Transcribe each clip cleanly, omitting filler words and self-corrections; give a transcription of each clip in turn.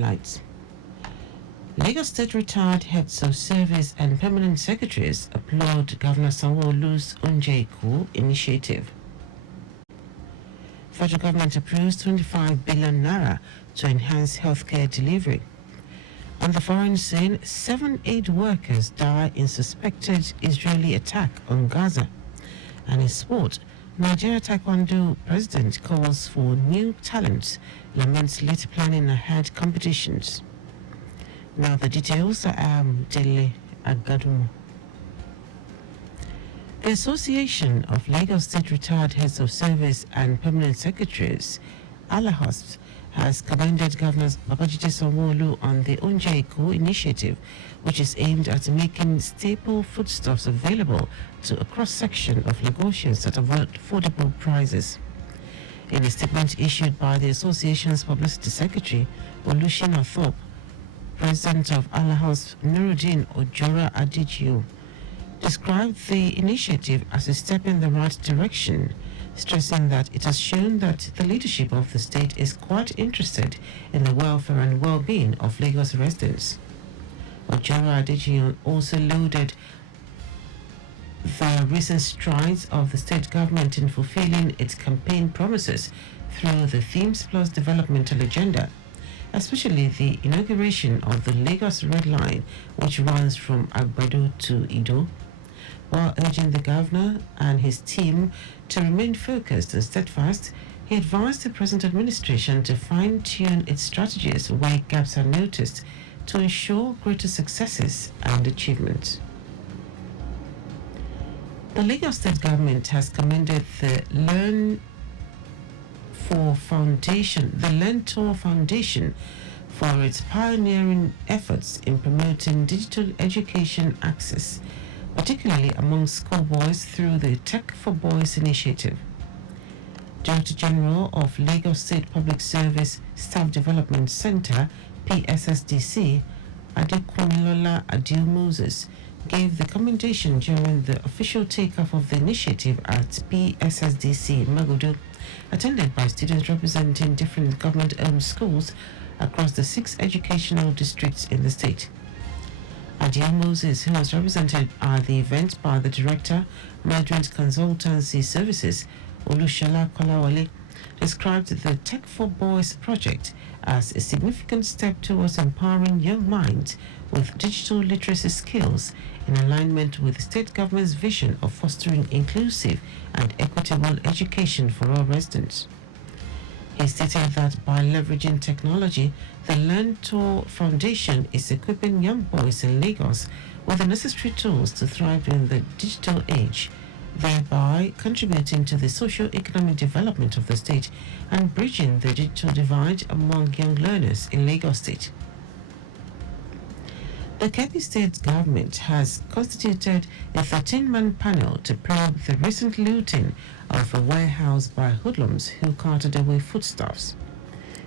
highlights. Lagos State retired heads of service and permanent secretaries applaud Governor Sanwo-Olu's Onjaiku initiative. Federal government approves 25 billion naira to enhance healthcare delivery. On the foreign scene, 7 aid workers die in suspected Israeli attack on Gaza. And in sport, Nigeria Taekwondo president calls for new talents, laments late planning ahead competitions. Now the details are Dele Agadumo. The Association of Lagos State Retired Heads of Service and Permanent Secretaries, ALAHOSP, has commended Governor Babajide Sanwo-Olu on the Onjaiku initiative, which is aimed at making staple foodstuffs available to a cross-section of Lagosians at affordable prices. In a statement issued by the association's publicity secretary, Olushina Thorpe, president of ALAHOSP Nuruddin Ojora Adichio, described the initiative as a step in the right direction, stressing that it has shown that the leadership of the state is quite interested in the welfare and well-being of Lagos residents. Ojora Adichio also lauded the recent strides of the state government in fulfilling its campaign promises through the Themes Plus developmental agenda, especially the inauguration of the Lagos Red Line, which runs from Agbado to Ido. While urging the governor and his team to remain focused and steadfast, he advised the present administration to fine-tune its strategies where gaps are noticed to ensure greater successes and achievements. The Lagos State government has commended the LearnTour Foundation for its pioneering efforts in promoting digital education access, particularly among schoolboys through the Tech for Boys initiative. Director General of Lagos State Public Service Staff Development Center, PSSDC, Adekunlola Adil Moses, gave the commendation during the official takeoff of the initiative at PSSDC Magodo, attended by students representing different government-owned schools across the 6 educational districts in the state. Adil Moses, who was represented at the event by the Director, Management Consultancy Services, Olushola Kolawole, described the Tech for Boys project as a significant step towards empowering young minds with digital literacy skills in alignment with the state government's vision of fostering inclusive and equitable education for all residents. He stated that by leveraging technology, the LearnTour Foundation is equipping young boys in Lagos with the necessary tools to thrive in the digital age, thereby contributing to the socio-economic development of the state and bridging the digital divide among young learners in Lagos State. The Kebbi State government has constituted a 13-man panel to probe the recent looting of a warehouse by hoodlums who carted away foodstuffs.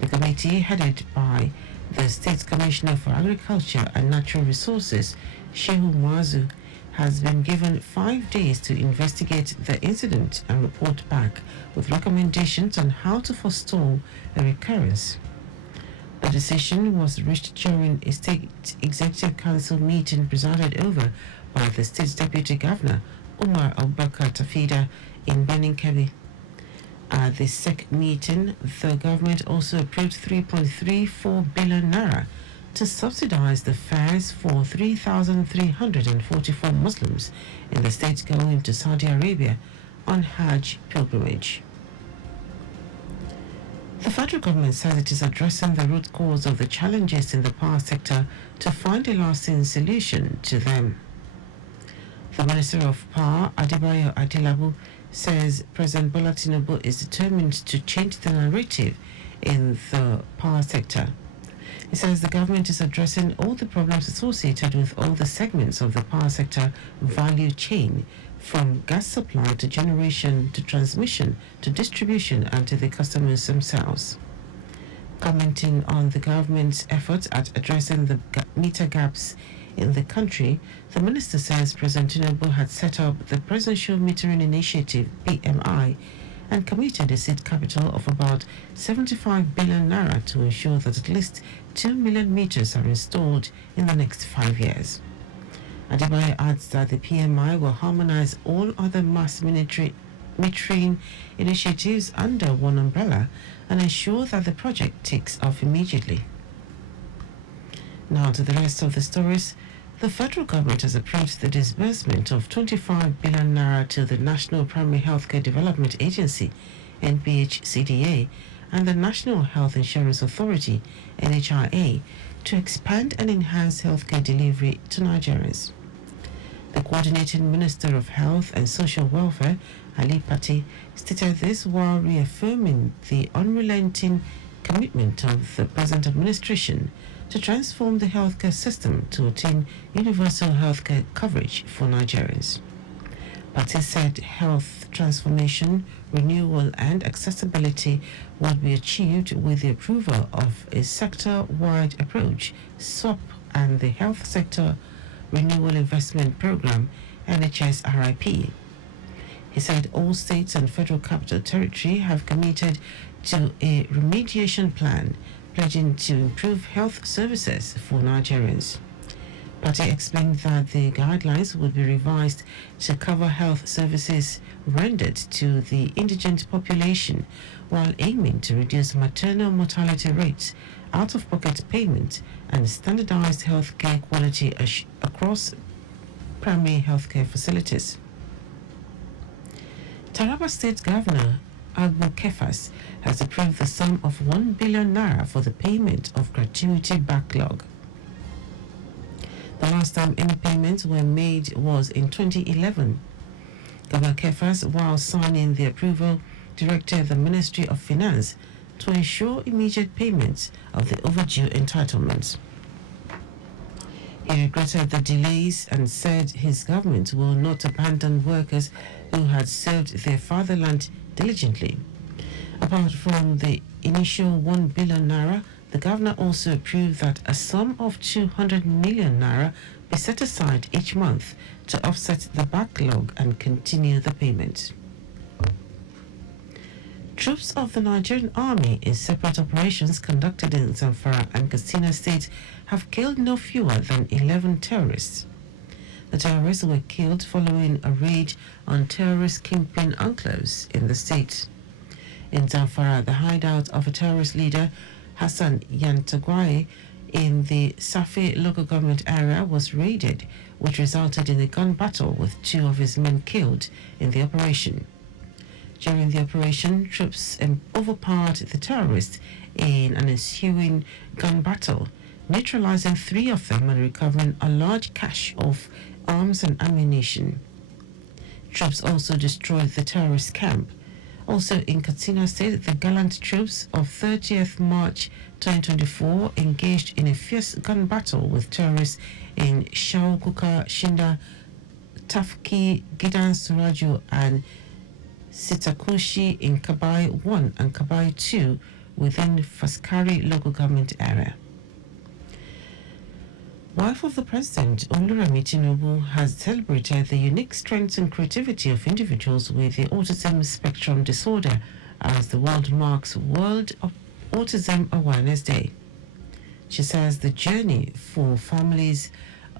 The committee, headed by the State Commissioner for Agriculture and Natural Resources, Shehu Muazu, has been given 5 days to investigate the incident and report back with recommendations on how to forestall a recurrence. The decision was reached during a State Executive Council meeting presided over by the State's Deputy Governor, Umar Abubakar Tafida, in Benin Kebbi. At the SEC meeting, the government also approved 3.34 billion naira to subsidize the fares for 3,344 Muslims in the state going to Saudi Arabia on Hajj pilgrimage. The federal government says it is addressing the root cause of the challenges in the power sector to find a lasting solution to them. The Minister of Power, Adebayo Adelabu, says President Bola Tinubu is determined to change the narrative in the power sector. He says the government is addressing all the problems associated with all the segments of the power sector value chain, from gas supply to generation to transmission to distribution and to the customers themselves. Commenting on the government's efforts at addressing the meter gaps in the country, the minister says President Tinubu had set up the Presidential Metering Initiative (PMI) and committed a seed capital of about 75 billion naira to ensure that at least 2 million meters are installed in the next 5 years. Adebayo adds that the PMI will harmonize all other mass metering initiatives under one umbrella and ensure that the project takes off immediately. Now to the rest of the stories. The federal government has approved the disbursement of 25 billion naira to the National Primary Healthcare Development Agency, NPHCDA, and the National Health Insurance Authority, NHIA, to expand and enhance healthcare delivery to Nigerians. The Coordinating Minister of Health and Social Welfare, Ali Pati, stated this while reaffirming the unrelenting commitment of the present administration to transform the healthcare system to attain universal healthcare coverage for Nigerians. Pati said health transformation, renewal and accessibility would be achieved with the approval of a sector-wide approach, SWAP, and the Health Sector Renewal Investment Program, NHSRIP. He said all states and Federal Capital Territory have committed to a remediation plan pledging to improve health services for Nigerians. Pati explained that the guidelines would be revised to cover health services rendered to the indigent population while aiming to reduce maternal mortality rates, out-of-pocket payment, and standardized healthcare quality across primary healthcare facilities. Taraba State Governor Agbo Kefas has approved the sum of 1 billion naira for the payment of gratuity backlog. The last time any payments were made was in 2011. Governor Kefas, while signing the approval, directed the Ministry of Finance to ensure immediate payments of the overdue entitlements. He regretted the delays and said his government will not abandon workers who had served their fatherland diligently. Apart from the initial 1 billion naira, the governor also approved that a sum of 200 million naira be set aside each month to offset the backlog and continue the payment. Troops of the Nigerian Army in separate operations conducted in Zamfara and Katsina states have killed no fewer than 11 terrorists. The terrorists were killed following a raid on terrorist kingpin enclaves in the state. In Zamfara, the hideout of a terrorist leader, Hassan Yantagwaye, in the Safi local government area was raided, which resulted in a gun battle with 2 of his men killed in the operation. During the operation, troops overpowered the terrorists in an ensuing gun battle, neutralizing 3 of them and recovering a large cache of arms and ammunition. Troops also destroyed the terrorist camp. Also in Katsina State, the gallant troops of 30th March 2024 engaged in a fierce gun battle with terrorists in Shaukuka, Shinda, Tafki, Gidan Suraju, and Sitakushi in Kabai 1 and Kabai 2 within Faskari local government area. Wife of the President, Oluremi Tinubu, has celebrated the unique strengths and creativity of individuals with the autism spectrum disorder as the world marks World Autism Awareness Day. She says the journey for families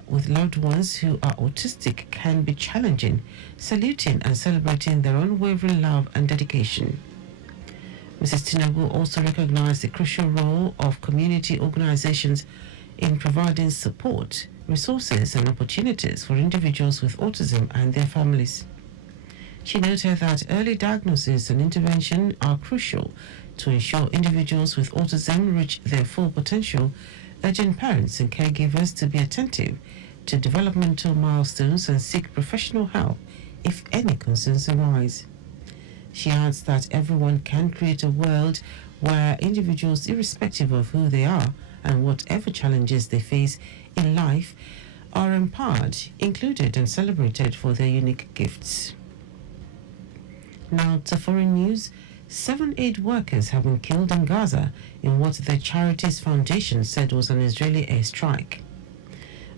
with loved ones who are autistic can be challenging, saluting and celebrating their unwavering love and dedication. Mrs. Tinubu also recognized the crucial role of community organizations in providing support, resources and opportunities for individuals with autism and their families. She noted that early diagnosis and intervention are crucial to ensure individuals with autism reach their full potential, urging parents and caregivers to be attentive to developmental milestones and seek professional help if any concerns arise. She adds that everyone can create a world where individuals, irrespective of who they are and whatever challenges they face in life, are empowered, included and celebrated for their unique gifts. Now to foreign news. 7 aid workers have been killed in Gaza in what the Charities Foundation said was an Israeli airstrike.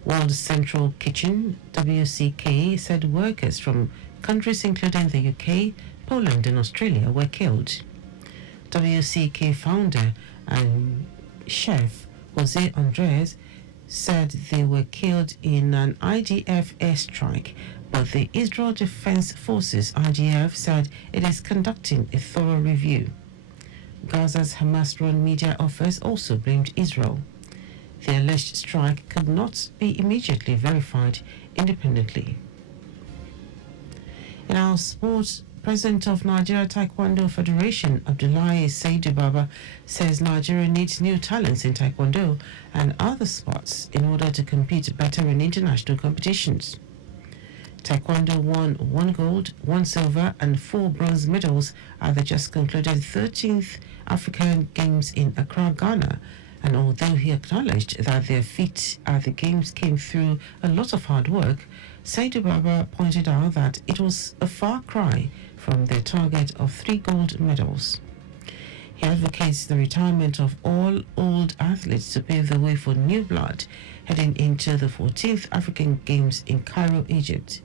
World Central Kitchen, WCK, said workers from countries including the UK, Poland and Australia were killed. WCK founder and chef Jose Andres said they were killed in an IDF airstrike, but the Israel Defense Forces IDF said it is conducting a thorough review. Gaza's Hamas-run media office also blamed Israel. The alleged strike could not be immediately verified independently. In our sports, President of Nigeria Taekwondo Federation, Abdullahi Saidu Baba, says Nigeria needs new talents in Taekwondo and other sports in order to compete better in international competitions. Taekwondo won 1 gold, 1 silver, and 4 bronze medals at the just concluded 13th African Games in Accra, Ghana. And although he acknowledged that their feat at the Games came through a lot of hard work, Saidu Baba pointed out that it was a far cry from their target of 3 gold medals. He advocates the retirement of all old athletes to pave the way for new blood heading into the 14th African Games in Cairo, Egypt.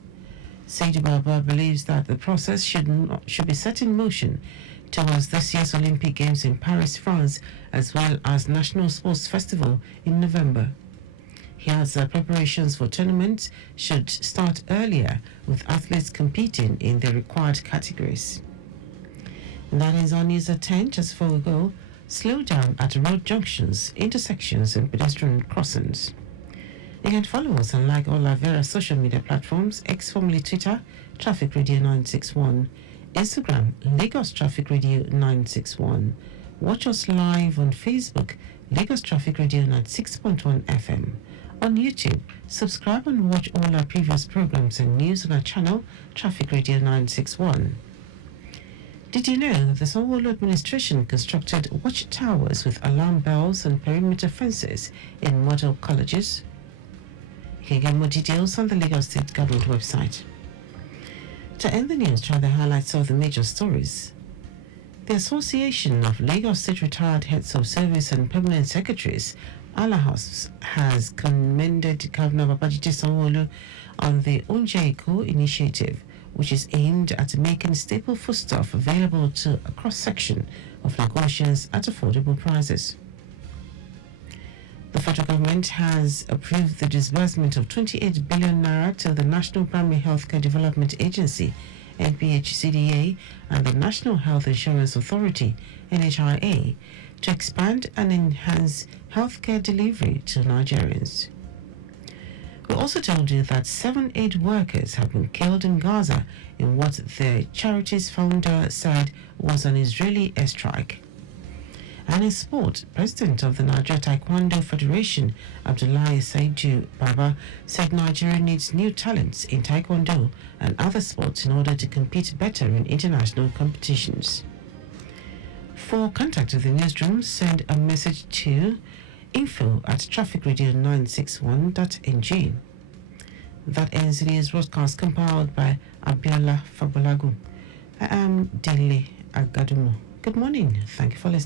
Saidu Baba believes that the process should be set in motion towards this year's Olympic Games in Paris, France, as well as National Sports Festival in November. He adds that preparations for tournaments should start earlier, with athletes competing in the required categories. And that is our news at 10. Just before we go, slow down at road junctions, intersections, and pedestrian crossings. You can follow us and like all our various social media platforms: X, formerly Twitter, Traffic Radio 961, Instagram, Lagos Traffic Radio 961. Watch us live on Facebook, Lagos Traffic Radio 96.1 FM. On YouTube, subscribe and watch all our previous programs and news on our channel, Traffic Radio 961. Did you know that the Sanwo-Olu administration constructed watch towers with alarm bells and perimeter fences in model colleges? You can get more details on the Lagos State Government website. To end the news, try the highlights of the major stories. The Association of Lagos State Retired Heads of Service and Permanent Secretaries, Alahos, has commended Governor Babajide Sanwo-Olu on the Onje-Eko initiative, which is aimed at making staple foodstuff available to a cross-section of Lagosians at affordable prices. The federal government has approved the disbursement of 28 billion naira to the National Primary Healthcare Development Agency, NPHCDA, and the National Health Insurance Authority, NHIA, to expand and enhance healthcare delivery to Nigerians. We also told you that 7 aid workers have been killed in Gaza in what the charity's founder said was an Israeli airstrike. And in sport, President of the Nigeria Taekwondo Federation, Abdullahi Saidu Baba, said Nigeria needs new talents in Taekwondo and other sports in order to compete better in international competitions. For contact with the newsroom, send a message to info@trafficradio961.ng. That ends the news broadcast compiled by Abiola Fabulagu. I am Dele Agadumo. Good morning. Thank you for listening.